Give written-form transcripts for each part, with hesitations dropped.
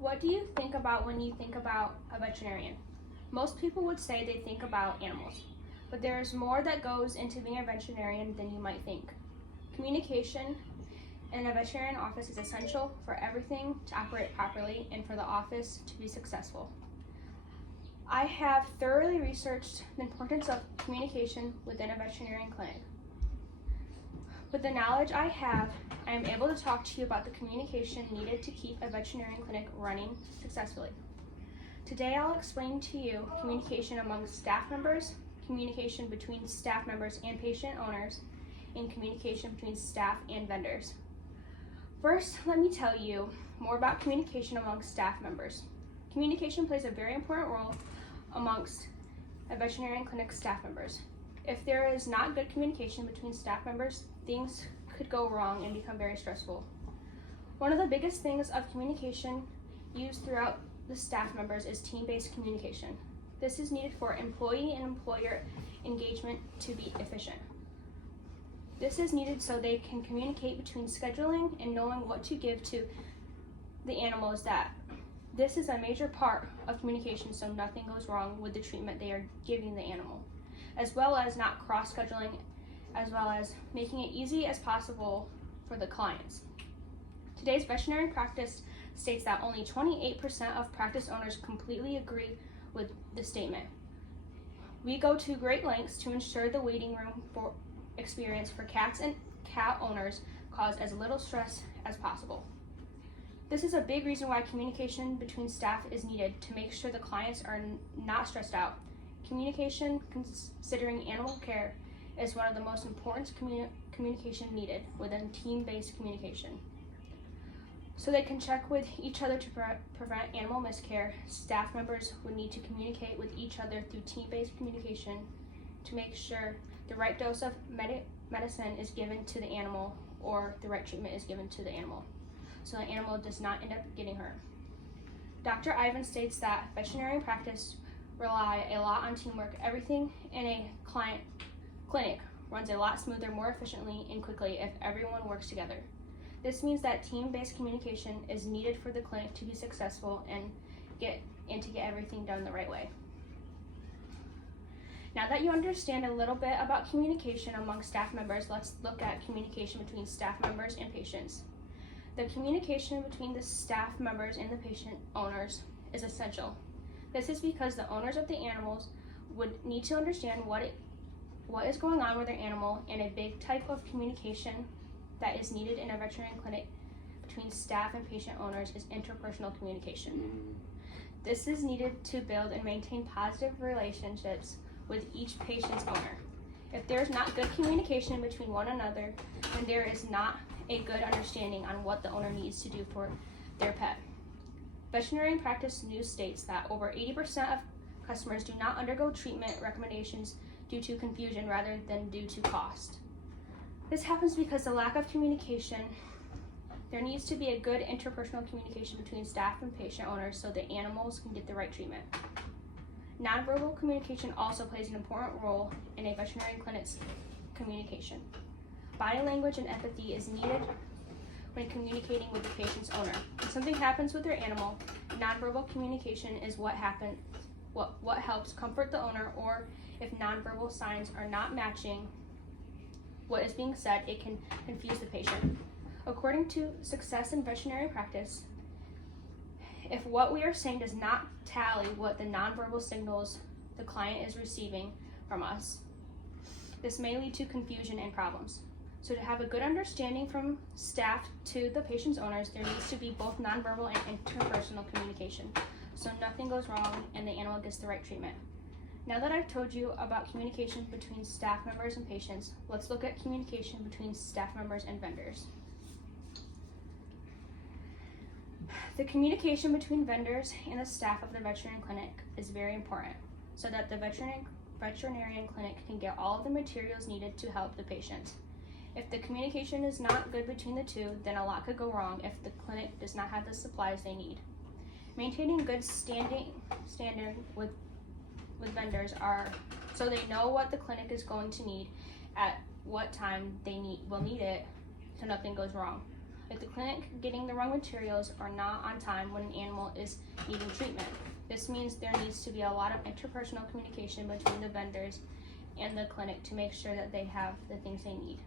What do you think about when you think about a veterinarian? Most people would say they think about animals, but there is more that goes into being a veterinarian than you might think. Communication in a veterinarian office is essential for everything to operate properly and for the office to be successful. I have thoroughly researched the importance of communication within a veterinarian clinic. With the knowledge I have, I am able to talk to you about the communication needed to keep a veterinarian clinic running successfully. Today I'll explain to you communication among staff members, communication between staff members and patient owners, and communication between staff and vendors. First, let me tell you more about communication among staff members. Communication plays a very important role amongst a veterinarian clinic staff members. If there is not good communication between staff members, things could go wrong and become very stressful. One of the biggest things of communication used throughout the staff members is team-based communication. This is needed for employee and employer engagement to be efficient. This is needed so they can communicate between scheduling and knowing what to give to the animals. This is a major part of communication so nothing goes wrong with the treatment they are giving the animal, as well as not cross-scheduling, as well as making it easy as possible for the clients. Today's veterinarian practice states that only 28% of practice owners completely agree with the statement. We go to great lengths to ensure the waiting room experience for cats and cat owners cause as little stress as possible. This is a big reason why communication between staff is needed to make sure the clients are not stressed out. Communication considering animal care is one of the most important communication needed within team-based communication. So they can check with each other to prevent animal miscare, staff members would need to communicate with each other through team-based communication to make sure the right dose of medicine is given to the animal or the right treatment is given to the animal, so the animal does not end up getting hurt. Dr. Ivan states that veterinarian practice rely a lot on teamwork. Everything in a clinic runs a lot smoother, more efficiently, and quickly if everyone works together. This means that team-based communication is needed for the clinic to be successful and to get everything done the right way. Now that you understand a little bit about communication among staff members, let's look at communication between staff members and patients. The communication between the staff members and the patient owners is essential. This is because the owners of the animals would need to understand what is going on with their animal, and a big type of communication that is needed in a veterinarian clinic between staff and patient owners is interpersonal communication. This is needed to build and maintain positive relationships with each patient's owner. If there is not good communication between one another, then there is not a good understanding on what the owner needs to do for their pet. Veterinarian practice news states that over 80% of customers do not undergo treatment recommendations due to confusion rather than due to cost. This happens because the lack of communication. There needs to be a good interpersonal communication between staff and patient owners so the animals can get the right treatment. Nonverbal communication also plays an important role in a veterinarian clinic's communication. Body language and empathy is needed when communicating with the patient's owner. If something happens with their animal, nonverbal communication is what helps comfort the owner, or if nonverbal signs are not matching what is being said, it can confuse the patient. According to Success in Veterinary Practice, if what we are saying does not tally what the nonverbal signals the client is receiving from us, this may lead to confusion and problems. So to have a good understanding from staff to the patient's owners, there needs to be both nonverbal and interpersonal communication, so nothing goes wrong and the animal gets the right treatment. Now that I've told you about communication between staff members and patients, let's look at communication between staff members and vendors. The communication between vendors and the staff of the veterinarian clinic is very important so that the veterinarian clinic can get all of the materials needed to help the patient. If the communication is not good between the two, then a lot could go wrong if the clinic does not have the supplies they need. Maintaining good standard with vendors so they know what the clinic is going to need at what time will need it, so nothing goes wrong. If the clinic getting the wrong materials or not on time when an animal is needing treatment. This means there needs to be a lot of interpersonal communication between the vendors and the clinic to make sure that they have the things they need.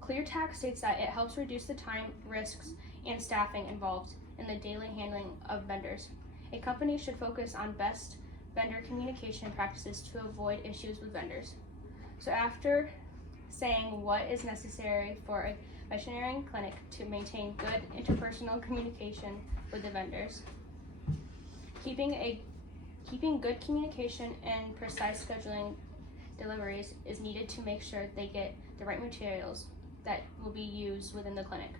Clear tack states that it helps reduce the time, risks, and staffing involved in the daily handling of vendors. A company should focus on best vendor communication practices to avoid issues with vendors. So after saying what is necessary for a veterinarian clinic to maintain good interpersonal communication with the vendors, keeping good communication and precise scheduling deliveries is needed to make sure they get the right materials that will be used within the clinic.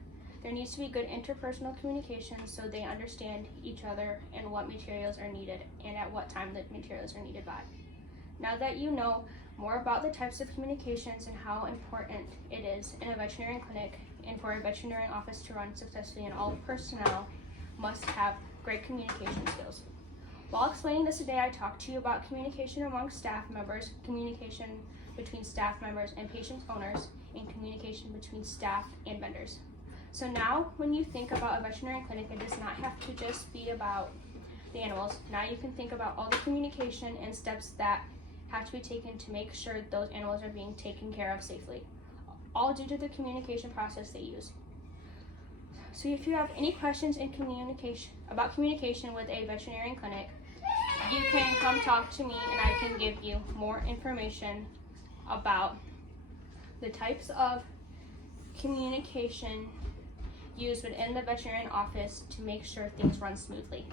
There needs to be good interpersonal communication so they understand each other and what materials are needed and at what time the materials are needed by. Now that you know more about the types of communications and how important it is in a veterinarian clinic and for a veterinarian office to run successfully, and all personnel must have great communication skills. While explaining this today, I talked to you about communication among staff members, communication between staff members and patient owners, and communication between staff and vendors. So now when you think about a veterinarian clinic, it does not have to just be about the animals. Now you can think about all the communication and steps that have to be taken to make sure those animals are being taken care of safely, all due to the communication process they use. So if you have any questions in about communication with a veterinarian clinic, you can come talk to me and I can give you more information about the types of communication used within the veterinarian office to make sure things run smoothly.